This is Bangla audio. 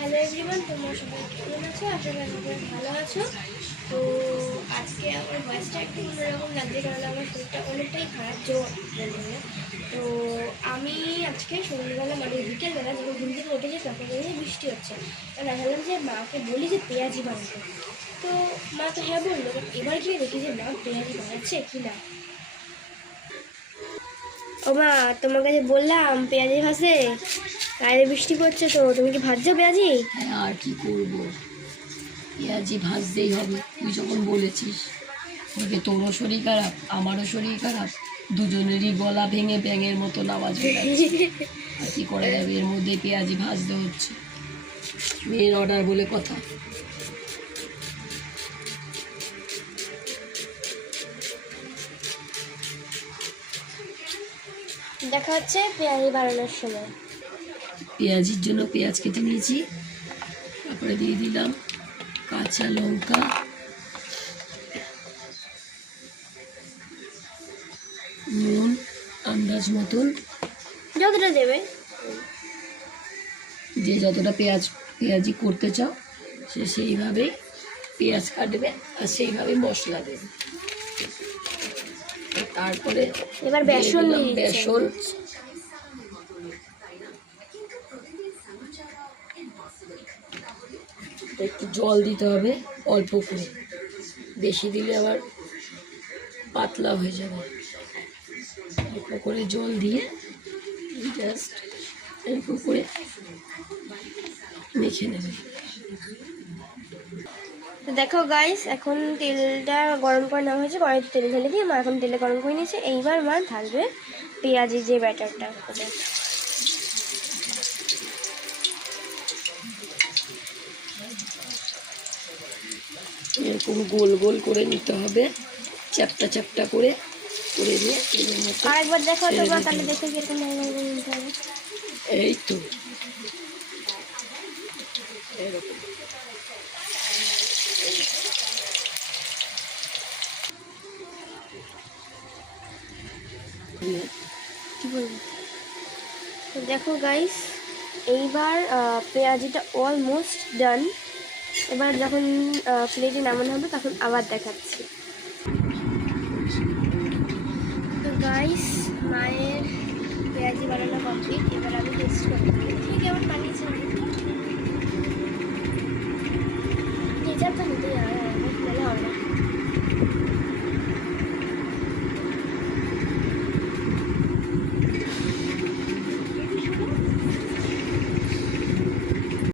হ্যালো এভরিওয়ান, তোমরা সবাই কেমন আছো? আশা করি সবাই ভালো আছো। তো আজকে আমার ভয়েসটা একটু অন্যরকম লাগছে, কারণ আমার শরীরটা অনেকটাই খারাপ, জ্বর বলতে। তো আমি আজকে সন্ধ্যেবেলা মানে বিকেলবেলা যখন ঘুম থেকে উঠেছি তখন বৃষ্টি হচ্ছে, তো দেখালাম যে মাকে বলি যে পেঁয়াজি বানাতে। তো মা তো হ্যাঁ বললো, এবার গিয়ে দেখি যে মা পেঁয়াজি বানাচ্ছে কি না। ও মা, তোমার কাছে বললাম পেঁয়াজি ভাজে, বাইরে বৃষ্টি পড়ছে, তো তুমি কি ভাজছো পেঁয়াজি? হ্যাঁ, আর কি করব, পেঁয়াজি ভাজতেই হবে। তুই যখন বলেছিস, ওকে তোরও শরীর খারাপ আমারও শরীর খারাপ, দুজনেরই গলা ভেঙে ব্যাঙের মতো আওয়াজ বেরোচ্ছে। আর কি করা যাবে, এর মধ্যে পেঁয়াজি ভাজতে হচ্ছে, মেয়ের অর্ডার বলে কথা। দেখা হচ্ছে পেঁয়াজি বানানোর সময়। পেঁয়াজির জন্য পেঁয়াজ কেটে নিয়েছি, তারপরে দিয়ে দিলাম কাঁচা লঙ্কা, নুন আন্দাজ মতন, যতটা দেবে, যে যতটা পেঁয়াজি করতে চাও সে সেইভাবেই পেঁয়াজ কাটবে আর সেইভাবেই মশলা দেবে। তারপরে এবার বেসন দিয়ে দিচ্ছি। বেসন, একটু জল দিতে হবে অল্প করে, বেশি দিলে আবার পাতলা হয়ে যাবে। অল্প করে জল দিয়ে জাস্ট অল্প করে মেখে নেবে। তো দেখো গাইস, এখন তেলটা গরম করে নেওয়া হয়েছে, কড়াইতে তেল ঢেলে দিয়ে মা এখন তেলে গরম করে নিয়েছে। এইবার মা ঢালবে পেঁয়াজি যে ব্যাটারটা, ওটা এরকম গোল গোল করে নিতে হবে, চ্যাপটা চ্যাপটা করে করে দিয়ে আরেকবার দেখো তো মা, তাহলে দেখে কিরকম নিতে হবে। এই তো এরকম। কি বলবো, তো দেখো গাইস, এইবার পেঁয়াজিটা অলমোস্ট ডান। এবার যখন প্লেটে নামানো হবে তখন আবার দেখাচ্ছি। তো গাইস, মায়ের পেঁয়াজি বানানো কমপ্লিট। এবার আমি টেস্ট করবো ঠিক কেমন বানিয়েছি।